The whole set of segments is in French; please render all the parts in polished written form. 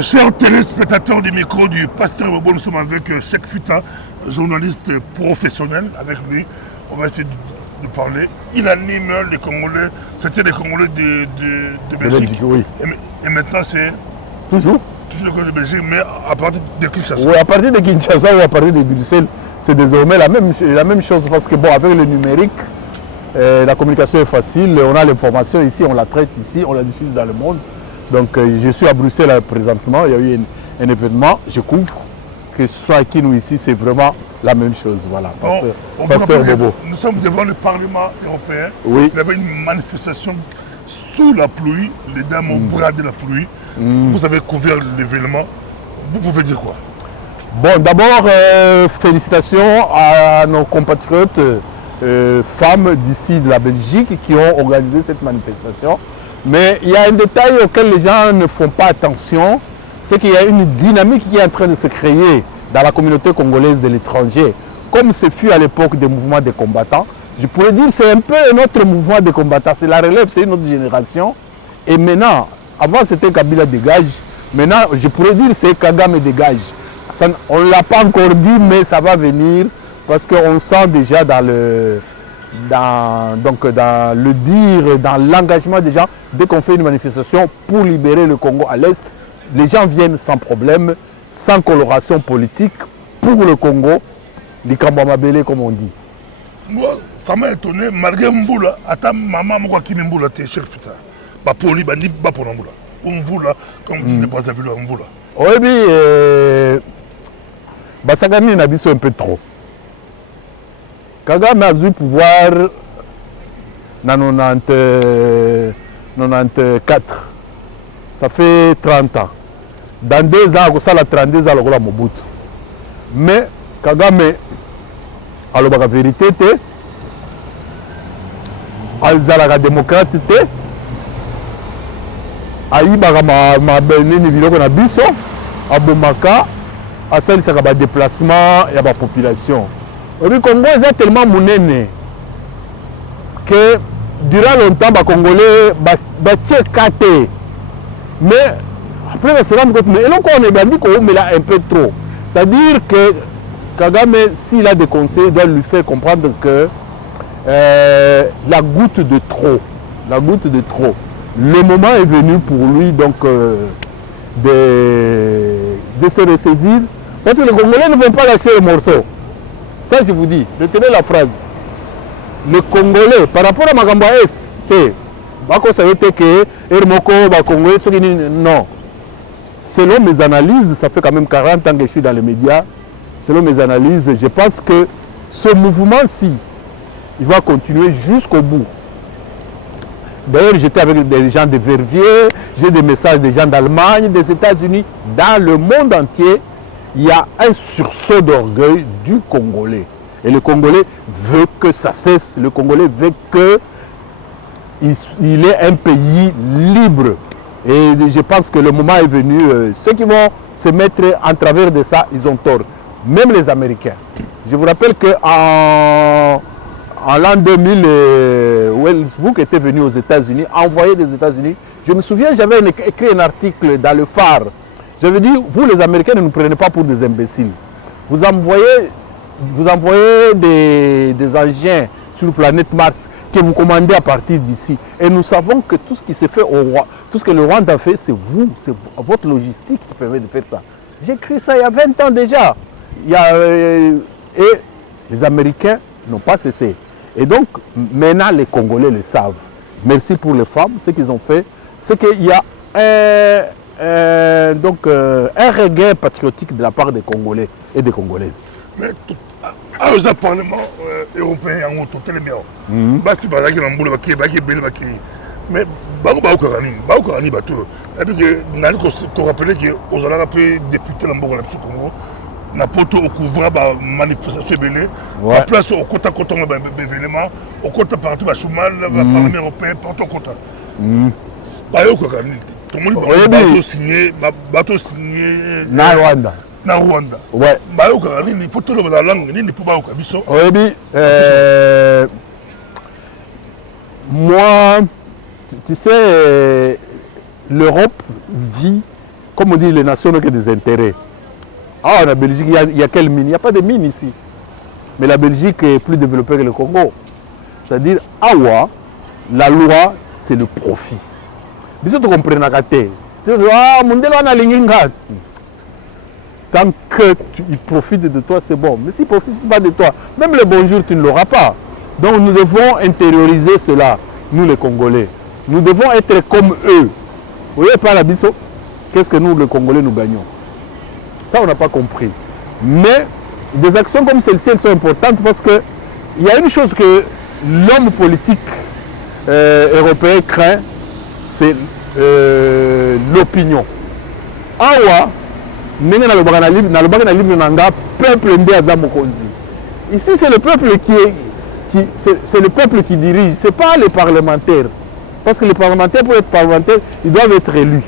Chers téléspectateurs du micro du Pasteur Bobo, nous sommes avec Cheikh Futa, journaliste professionnel. Avec lui, on va essayer de parler. Il anime les Congolais, c'était les Congolais de Belgique. Oui. Et maintenant, c'est toujours les Congolais de Belgique, mais à partir de Kinshasa. Oui, à partir de Kinshasa ou à partir de Bruxelles, c'est désormais la même chose parce que, bon, avec le numérique, la communication est facile, on a l'information ici, on la traite ici, on la diffuse dans le monde. Donc je suis à Bruxelles présentement, il y a eu un événement, je couvre, que ce soit à Kinshasa ou ici, c'est vraiment la même chose. Voilà. Pasteur Bobo. Nous sommes devant le Parlement européen. Oui. Il y avait une manifestation sous la pluie, les dames ont bradé la pluie. Vous avez couvert l'événement, vous pouvez dire quoi? Bon, d'abord, félicitations à nos compatriotes femmes d'ici de la Belgique qui ont organisé cette manifestation. Mais il y a un détail auquel les gens ne font pas attention, c'est qu'il y a une dynamique qui est en train de se créer dans la communauté congolaise de l'étranger. Comme ce fut à l'époque des mouvements des combattants, je pourrais dire que c'est un peu un autre mouvement des combattants. C'est la relève, c'est une autre génération. Et maintenant, avant c'était Kabila dégage, maintenant je pourrais dire que c'est Kagame dégage. Ça, on ne l'a pas encore dit, mais ça va venir parce qu'on sent déjà dans le dire, dans l'engagement des gens, dès qu'on fait une manifestation pour libérer le Congo à l'Est, les gens viennent sans problème, sans coloration politique, pour le Congo, les Kambamabele comme on dit. Moi, ça m'a étonné, malgré Mboula, attends, maman, moi qui Mboula, t'es Cheikh Futa. Bah pour lui, bah ni pas pour Mboula. Mboula, comme disent les Brazzaville, Mboula. Oui, mais Basagami n'a un peu trop. Kagame a eu pouvoir en 94. Ça fait 30 ans. Dans 2 ans, ça a 32 ans, il y a Mobutu. Mais Kagame, a la vérité, la démocrate, a Bomaka, a des déplacements et des populations. Le Congo est tellement monnaie que durant longtemps, les Congolais ont été. Mais après, c'est là qu'on est un peu trop. C'est-à-dire que Kagame, s'il a des conseils, doit lui faire comprendre que la goutte de trop, le moment est venu pour lui donc, de se ressaisir. Parce que les Congolais ne vont pas lâcher le morceau. Ça, je vous dis, retenez la phrase. Les Congolais, par rapport à Magamba Est, non. Selon mes analyses, ça fait quand même 40 ans que je suis dans les médias. Selon mes analyses, je pense que ce mouvement-ci, il va continuer jusqu'au bout. D'ailleurs, j'étais avec des gens de Verviers, j'ai des messages des gens d'Allemagne, des États-Unis, dans le monde entier. Il y a un sursaut d'orgueil du Congolais. Et le Congolais veut que ça cesse. Le Congolais veut qu'il ait un pays libre. Et je pense que le moment est venu. Ceux qui vont se mettre en travers de ça, ils ont tort. Même les Américains. Je vous rappelle qu'en l'an 2000, Wellsbook était venu aux États-Unis, envoyé des États-Unis. Je me souviens, j'avais écrit un article dans le Phare. J'avais dit, vous les Américains ne nous prenez pas pour des imbéciles. Vous envoyez des engins sur la planète Mars que vous commandez à partir d'ici. Et nous savons que tout ce qui se fait tout ce que le Rwanda fait, c'est vous, c'est votre logistique qui permet de faire ça. J'ai écrit ça il y a 20 ans déjà. Et les Américains n'ont pas cessé. Et donc, maintenant, les Congolais le savent. Merci pour les femmes. Ce qu'ils ont fait, c'est qu'il y a un regret patriotique de la part des Congolais et des Congolaises. Mais au Parlement européen, on a tout le mais Baoukarani bateau. Et puis, qu'on rappelait qu'aux Alana députés dans le Congo, na poto okouvra ba manifestation belé en place au kota kota ba événement au kota partout ba chômage ba parlement européen partout kota ba yo ko kan to moni ba bato signé na Rwanda ouais ba yo ko kan ni photo le ba langue ni pour ba ko biso oui moi tu sais l'Europe vit comme on dit, les nations n'ont que des intérêts. Ah, en Belgique, il y a quelle mine? Il n'y a pas de mine ici. Mais la Belgique est plus développée que le Congo. C'est-à-dire, awa, la loi, c'est le profit. Vous comprenez la carte. Ah, mon Dieu, on a l'ingingat. Tant qu'il profite de toi, c'est bon. Mais s'il ne profite pas de toi, même le bonjour, tu ne l'auras pas. Donc nous devons intérioriser cela, nous les Congolais. Nous devons être comme eux. Vous voyez pas la biso? Qu'est-ce que nous, les Congolais, nous gagnons? Ça, on n'a pas compris. Mais des actions comme celle-ci, elles sont importantes parce qu'il y a une chose que l'homme politique européen craint, c'est l'opinion. Awa, peuple ici, c'est le peuple c'est le peuple qui dirige, ce n'est pas les parlementaires. Parce que les parlementaires, pour être parlementaires, ils doivent être élus.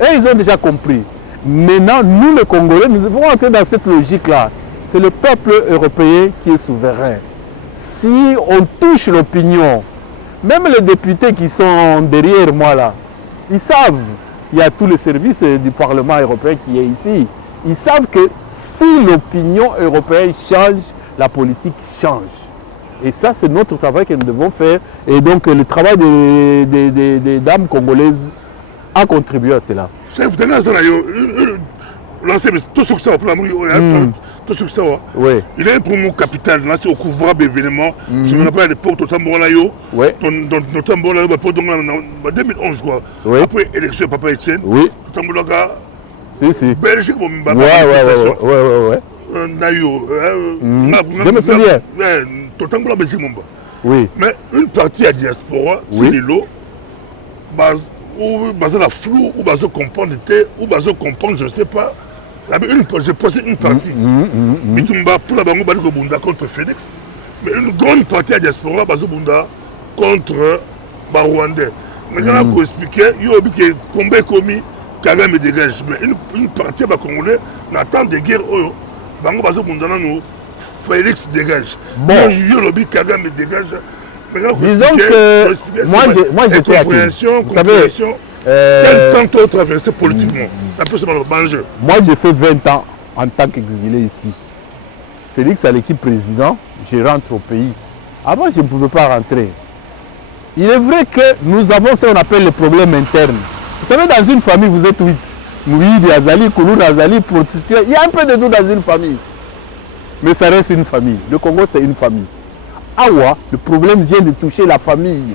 Et ils ont déjà compris. Maintenant, nous les Congolais, nous devons entrer dans cette logique-là. C'est le peuple européen qui est souverain. Si on touche l'opinion, même les députés qui sont derrière moi là, ils savent, il y a tous les services du Parlement européen qui est ici. Ils savent que si l'opinion européenne change, la politique change. Et ça, c'est notre travail que nous devons faire. Et donc, le travail des dames congolaises a contribué à cela. Chef, tout ce que ça va. Oui. Il est pour mon capital, là c'est au couvrable événement. Je me rappelle à l'époque, notamment là, notamment là, en 2011, je crois. Oui. Après l'élection de Papa Etienne, Oui. notamment là, Si. Belgique, bon, Ouais. Nayo. Je me souviens. Totalement la Belgique, mon bas. Oui. Mais une partie à diaspora, Oui. c'est l'eau, ou basé la flou, ou basé comprendre, ou basé comprendre, je ne sais pas. J'ai posé une partie. Mitumba pour la Bango Bunda contre Félix, mais une grande partie à diaspora basé Bunda contre Rwandais. Maintenant, pour expliquer, il y a eu combien commis Kagame me dégage, mais une partie à Congolais n'attend des guerres. Bango basé Bunda nous Félix dégage. Bon. Il y a eu Kagame me dégage. Disons que moi j'étais acquis. Vous savez, quel temps tu as traversé politiquement? Moi j'ai fait 20 ans en tant qu'exilé ici. Félix à l'équipe président, je rentre au pays. Avant je ne pouvais pas rentrer. Il est vrai que nous avons ce qu'on appelle les problèmes internes. Vous savez, dans une famille vous êtes 8. Mouid, Azali, Koulou, Azali, prostituée. Il y a un peu de tout dans une famille. Mais ça reste une famille. Le Congo c'est une famille. Awa, le problème vient de toucher la famille.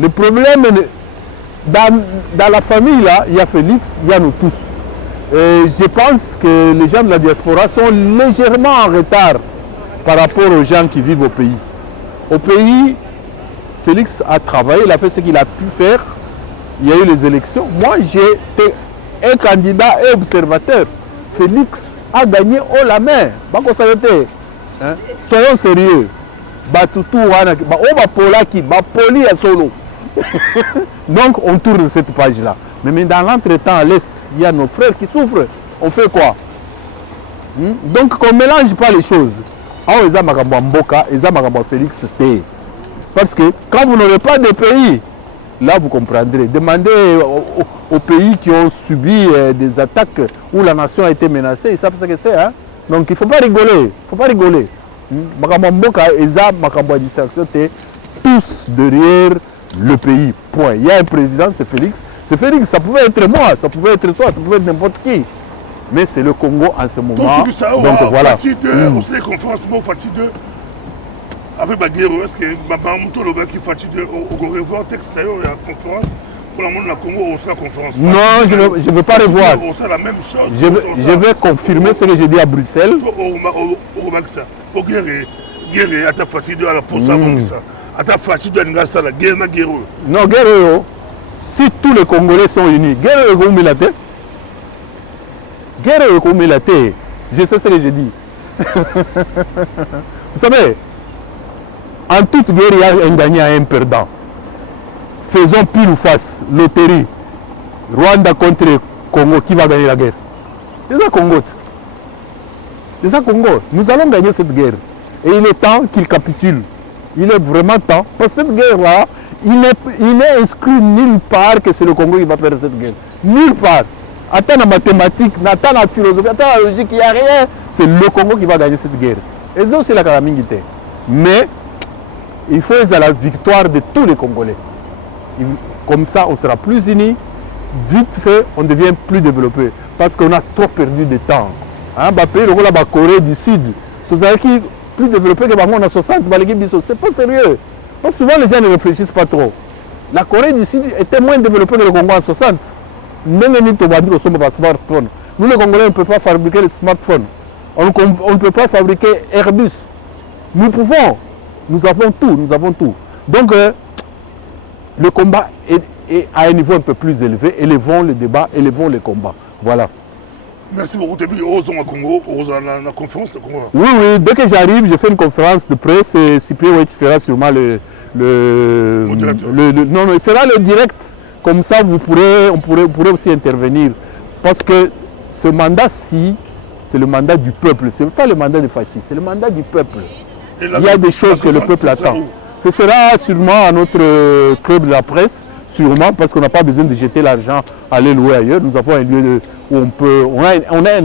Le problème, dans la famille, là, il y a Félix, il y a nous tous. Et je pense que les gens de la diaspora sont légèrement en retard par rapport aux gens qui vivent au pays. Au pays, Félix a travaillé, il a fait ce qu'il a pu faire. Il y a eu les élections. Moi, j'étais un candidat et observateur. Félix a gagné haut la main. Soyons sérieux. Donc on tourne cette page là. Mais dans l'entretemps à l'est, il y a nos frères qui souffrent. On fait quoi? Donc on ne mélange pas les choses. Félix, parce que quand vous n'aurez pas de pays, là vous comprendrez. Demandez aux pays qui ont subi des attaques où la nation a été menacée, ils savent ce que c'est. Hein? Donc il ne faut pas rigoler. Il faut pas rigoler. Tous derrière le pays. Point. Il y a un président, c'est Félix. C'est Félix, ça pouvait être moi, ça pouvait être toi, ça pouvait être n'importe qui. Mais c'est le Congo en ce moment. Donc voilà. On se les conférences, avec Baguero, est-ce que Babamuto le qui fatigue au revoir texte d'ailleurs, il y a une conférence. Pour le monde de la Congo, on se la conférence. Non, je ne veux pas revoir. On fait la même chose. Je vais confirmer ce que j'ai dit à Bruxelles. Au guerre, à ta fatigue à la poste comme ça. À ta fatigue à la guerre, na guerre. Non, guerre, si tous les Congolais sont unis, guerre est comme la terre. Guerre est comme la terre. Je sais ce que j'ai dit. Vous savez, en toute guerre, il y a un gagnant et un perdant. Faisons pile ou face, loterie. Rwanda contre Congo, qui va gagner la guerre? C'est ça Congo. C'est ça Congo. Nous allons gagner cette guerre. Et il est temps qu'il capitule. Il est vraiment temps. Parce que cette guerre-là, il n'est inscrit nulle part que c'est le Congo qui va perdre cette guerre. Nulle part. attends la mathématique, attends la philosophie, attends la logique, il n'y a rien. C'est le Congo qui va gagner cette guerre. Et ça, c'est la calamité. Mais il faut la victoire de tous les Congolais. Comme ça, on sera plus unis. Vite fait, on devient plus développé. Parce qu'on a trop perdu de temps. Hein, la Corée du Sud, tout ça qui est plus développé que on a 60, c'est pas sérieux. Parce que souvent les gens ne réfléchissent pas trop. La Corée du Sud était moins développée que le Congo en 60. Nous, les Congolais, on ne peut pas fabriquer les smartphones. On ne peut pas fabriquer Airbus. Nous pouvons. Nous avons tout. Donc, le combat est à un niveau un peu plus élevé. Élevons le débat, élevons les combats. Voilà. Merci beaucoup. Depuis Ozon à Congo, la conférence de Congo. Oui, dès que j'arrive, je fais une conférence de presse et Cyprien qui fera sûrement non, il fera le direct. Comme ça, on pourrait aussi intervenir. Parce que ce mandat-ci, c'est le mandat du peuple. Ce n'est pas le mandat de Fachi, c'est le mandat du peuple. Il y a des choses que le peuple attend. Ce sera sûrement à notre club de la presse, sûrement, parce qu'on n'a pas besoin de jeter l'argent, aller louer ailleurs. Nous avons un lieu où on a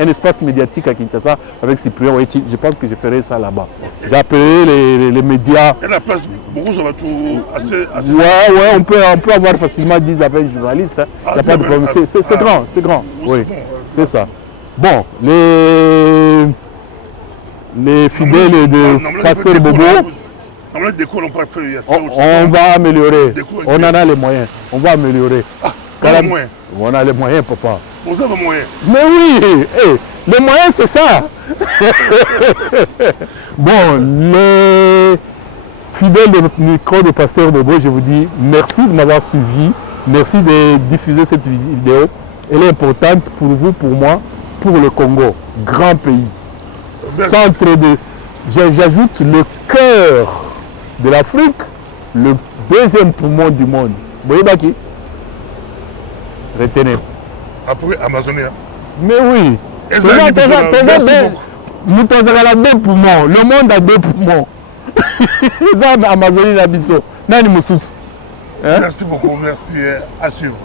un espace médiatique à Kinshasa avec Cyprien. Je pense que je ferai ça là-bas. J'ai appelé les médias. Et la place, beaucoup ça va tout assez. Ouais, on peut avoir facilement 10 à 20 journalistes. Hein. Ah, y a pas de problème. C'est grand, c'est grand. Oui, c'est ça. Bon, les fidèles de Pasteur Bobo. On va améliorer. On en a les moyens. On va améliorer. On a les moyens, papa. Vous avez les moyens. Mais oui, les moyens, c'est ça. Bon, les fidèles de notre micro de Pasteur Bobo, je vous dis merci de m'avoir suivi. Merci de diffuser cette vidéo. Elle est importante pour vous, pour moi, pour le Congo. Grand pays. Centre de... J'ajoute le cœur de l'Afrique, le deuxième poumon du monde. Vous voyez Baki? Retenez. Après Amazonie. Mais oui. Nous avons deux poumons. Le monde a deux poumons. Amazonie, la biso. Merci beaucoup. Merci. À suivre.